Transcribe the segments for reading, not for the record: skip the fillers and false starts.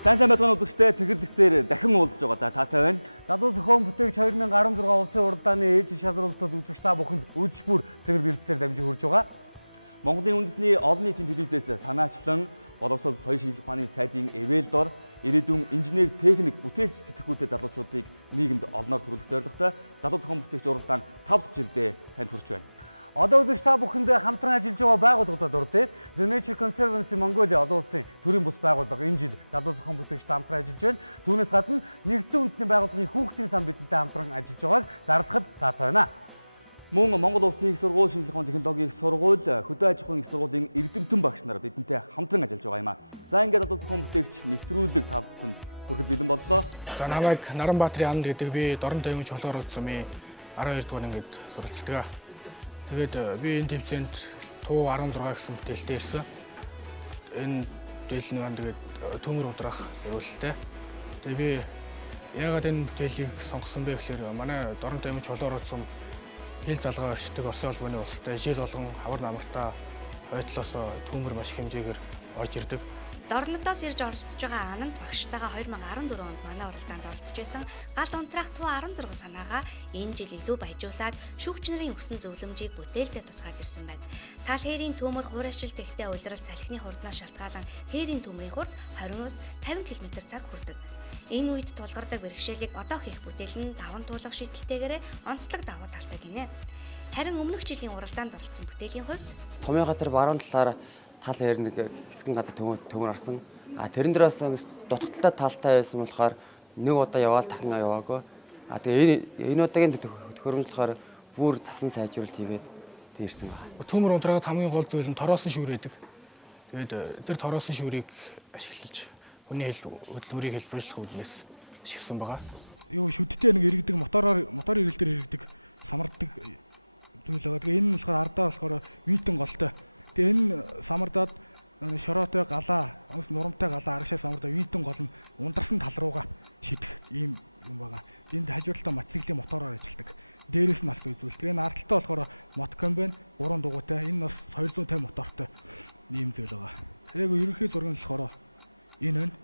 Сайн байцгаана үзэгчдээ цэглэлээр дахин уулзж байгаа таатай байна. Залуу зохион бүтээгч 2016 улсын уралдааны ээж шалралтад үзэгч та бүхэнд үжигбүр цэглэл бэлтгэлээр дамжин хүрж байгаа. Монголын үндэсний олон нийтийн телевизээс санаачлан боловсрол соёл шинжилгээ ухааны сайдын эвэл дор ирээдүйн инженер, техник, бүтээлч сэтгэхүйтэй залуучуудыг нийгэмд олноор төрүүлэх зорилготой залуу зохион бүтээгч уралдаан 5 дахь жилдээ танд хүрч байна. Одоо үзэгч та бүхэнд хамтран ажиллаж байгаа байгууллагуудад дурдээд The Nature Conservancy Mongolia олон улсын төрийн бус байгууллага энэ жил залуу зохион бүтээгчтэй хамтран ажиллаж байна. Түүнээс гадна нэгдсэн үндэсний байгууллагын хүүхдийн сан бидэнтэй хамтран ажиллаж байгааг зарлахад таатай байна. Мөн Монгол Улсын их сургууль, шинжилгээ ухааны технологийн их сургууль, хөдөө аж ахуйн их сургуулийн эрдэмтэн багш нар бидэнтэй хамтран ажиллаж байгаа юм а. За ингээд залуу зохион бүтээгч нэвтрүүлэг та бүхэнд хүрэхэд бэлэн боллоо. За намайг Наранбаатарын Анд гэдэг би Дорн Таймын чулуур сумын 12 дугаар ангид суралцдаг. Тэгээд би энэ тэмцээнд туу 16 гэсэн бүтээлтэй ирсэн. Энэ бүтээлний маань тэгээд төмөр унтраах явуулалтай. Тэгээд би яагаад энэ бүтээлийг сонгосон бэ гэхээр манай Дорн Таймын чулуур сум хил залгаа орчдөг Оросын улбаны улстай жил болгон хавар намартаа хойдлоос төмөр маш их хэмжээгээр орж ирдэг. Дорнодоос ирж оролцож байгаа Ананд багштайгаа 2014 онд манай уралдаанд оролцож байсан гал унтраах туу 16 санаагаа энэ жил илүү баяжуулаад шүүгч нарын өгсөн зөвлөмжийг бүтээлдээ тусгаад ирсэн байна. Тал хээрийн төмөр хуурайшил тэгтээ улирал салхины хурднаас шалтгаалan хээрийн төмрийн хурд 20-50 км цаг хүрдэг. Энэ үед тулгардаг бэрхшээлийг одоо хийх бүтээл нь даван туулах шийдэлтэйгээр онцлог давуу талтай гинэ. Харин өмнөх жилийн уралдаанд оролцсон бүтээлийн хувьд Сумын-Гатар баруун талаар тал хэр нэг хэсгэн газар төмөр арсан. Тэрэн дээр бас дутагдaltaй талтай байсан болохоор нэг удаа яваал дахин яваагүй. Тэгээ энэ удаагийн төхөөрөмж болохоор бүр цасан сайжруулалт хийгээд ирсэн байна. Төмөр унтраад хамгийн гол зүйл нь тороосон шүүрээдэг. Тэгээд тэр тороосон шүүрийг ашиглаж хүний хөдөлмөрийг хэлбэрлэх үүднээс ашигласан байгаа. Юу шүдтэй нэг иргэдэг мотор иргэлтээр иргэдэг самардаг зүйл байгаа. Тэгээ энэ нь болохоор ардаа болохоор витэн голтой. Тэгээ энэ самардаад шороотой галаа, нурамтай галаа аргашаа самардаа витэн гол нь ундарсан тал руугаа шидэх ийм юм байгаа. Энд хажуурлалтаа мотоциклын мотороор ажилладаг. Дээрээс нь аль үзүүл. Тэгээ энэ ардталтаа болохоор мотокомбайн 3 дугуйтай. Энэ бас 250 мотортой ийм зүйл байгаа. Яг ерөнхий зураг нь болохоор энэ байна.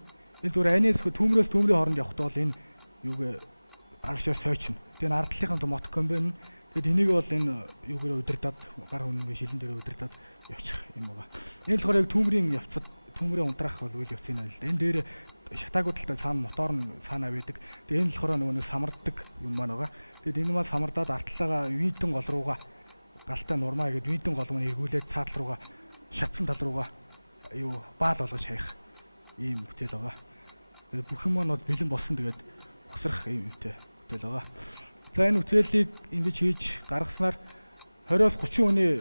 Энэ зүгээр анис төмрөөс төмрийн хооронд явахдаа бол энэ юуг аргашаа сойчно. Тэгээ энэ ардталтын мотокомбайн тэгэд энийг бол энэ юугаар удирдаад гар хүнгээ шилэн дээр удирдаад явчих юм байгаа. Энэ болохоор яг төмрийн явцад төмрийн унтраах бол үйл явц юм аа л да. Энэ дээр шатаагүй талтай цаана мотор нь цаанаа байдаг. Тэгээ энэ болохоор нөгөө нэг самардаг юм маань байгаа. Тэгэд энэ маань самардаад артлаагаа винтэн гол руугаа галтай нурмаа гэдэг винтэн гол маань эргүүлээд цаатал руугаа шатсан тал руугаа юу баал болгож хаях ийм бүтээл байгаа. Тэгээд бүх юм маань бэлэн болсон тэгээд ухсрах ийм юмтэй бүтээл байгаа. За энэ бүтээлийг ингэж хийж гаргаснаар 20-30 хүний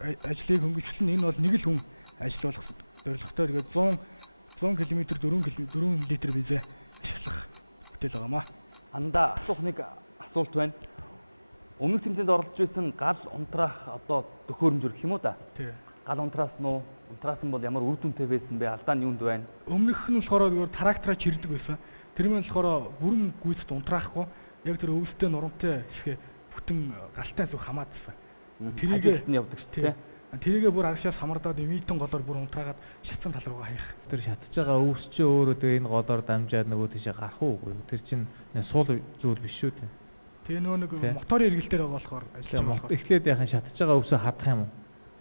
ажлыг хөнгөлөлтөн энэ бол нэг л хүн ажиллах зорилготой. Тэгээд 100 км 4 литр бензин ашиглах бүтээл байгаамаа. Андаа асуух нэг асуулт байна. Өмнөх тэмцээнд оролцож байсан гал унтраах одоо төхөөрөмж гэх юм уу да? Тий. Гал унтраасан уу? Унтраасан бол ямар үр дүнтэй байсан бэ? Алдаа нь юунд байна? Өмнөх нь болохоор трактораа чирдэг байсан. Тэр мань болохоор бүрэн гүйцэд унтраахгүй яг тэр өвөлтэй нурамтай ихэ бүтэн галтай зүг хамаадсан. Тэрийг нь явдаг шүү дээ. Тэрийгээ бүр аргашаа самардаад витэн голоор бүр унтраагаад шатсан тал руугаа хаях. Тэр шатж байгаа өвс чи өөрөө тэгээ энэ голоор дамжаад нөгөө тийшээ гарах уу? Тэр чинь суул зүйл биш шүү дээ. Тэгээ нөгөө нэг моторын эргэлтээр байгаа болохоор ажиллаж байгаа. Эхлээд яхан шатж байгаа өвсөө хадах юм уу?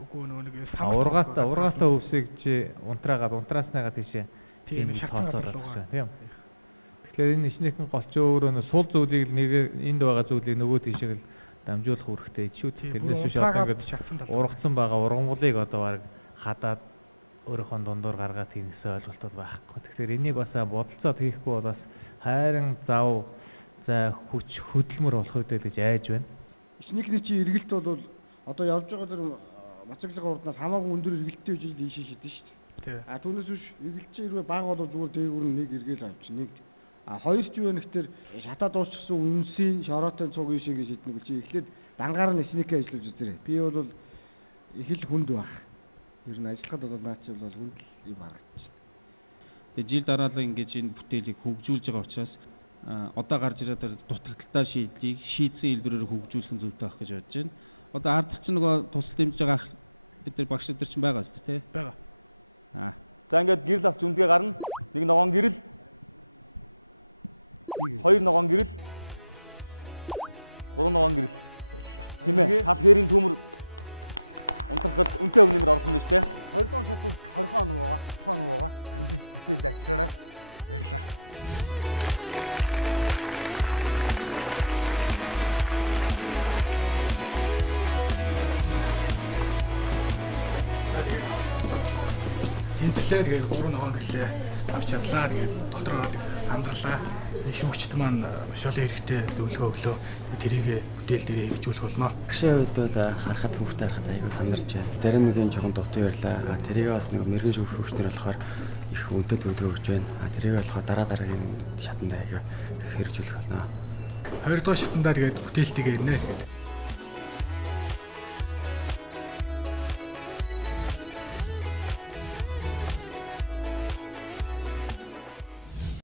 Үгүй нөгөө нэг ургаалтаа өвсийг чи унтраагаад унтрааснаагаа тийшээ тийм шатсан тал руугаа. Тийм. Тэгэхээр энэ ичнийхэн гол чи өөрөө суул зүйлийг нэг энд байгаа зүйлийг нөгөө тийшээ л дамжуулах үүрэгтэй шүү. Тэрнээс биш одоо ингээд ургацсан байгаа ургамлыг одоо баг хадаад өөрийнхөө дундуур гаргаад тийнээсээ ойлголтод байхгүй. Тэгэхээр энийг бас бодолцоод хийхгүй бол бас хайран зав за хүч хөдөлмөр болох үедээ гэж айж байна. Ичнийхний чи эргэлт бол одоо явж байгаа тэр мотоциклын урднаас хамаагүй өндөр эргэлттэй үжил ийшээ шидэн шүү дээ. Түүнээс биш эргэлт чи хэрвээ бага болоо зүгээр дээгүүр нь нэг эргэл авчих нэг. Хоёр ч юу нэхтэр шатаа дуусчихсан үнсийн шороотой цуг ийшээ гэж хэлдэг л чи эхлээд дангаар нь ичнийхээ ажиллаж үзээрэй. Би бол их л хүнд баг. Ер нь ажиллахад бол наач бол хүнд юм харагдаж байна. Тэгээ жил дараалал ингэж энэ бүтээлийг хөгжүүлж байгаа учраас одоо гарч ирээд дутагдaltaй шийдлийг шийдсэн хэлбэрээр хөгжүүлсэн зүйтэй байх гэж бодож байна. Одоо ард чинь нөгөө тусал дэмжиж байгаа бид нар багш нар чинь байгаа шүү дээ, тий? Байгаа. За ингээд гэрэл авч үндгээ гарна. Нэг ногоон гэрэл. Хоёр ногоон гэрэл. Гурван ногоон гэрэл. Тийм ээ. Тал хэрийн төмөр унтрахад үнтэй үнэмэр орсон нь шүү дээ. 2 дугаар шатууд 20 хоног байгаа. 10 хоног байгаа. Амжилт бүтээл агчраа. Баярлалаа. Тэнцлээ тэгээд 3 ногоон гэрлээ авч чадлаа. Тэгээд дотроо сандарлаа. Шүүгчд маань маш олон хэрэгтэй зөвлөгөө өглөө. Тэрийг бүтээл дээрээ хэрэгжүүлэх болно. Гэршээ үед бол харахад хүмүүстээ харахад аягүй сандарч байна. Зарим нэгэн жоохон дутуу ярьлаа. Тэрийг бас нэг мэрэгэн шүүгчнэр болохоор их үнэтэй зөвлөгөө өгч байна. Тэрийг болохоор дараагийн шатанд аягүй хэрэгжүүлэх болно. 2 дугаар шатандаа тэгээд бүтээлтэйгээ ирнэ.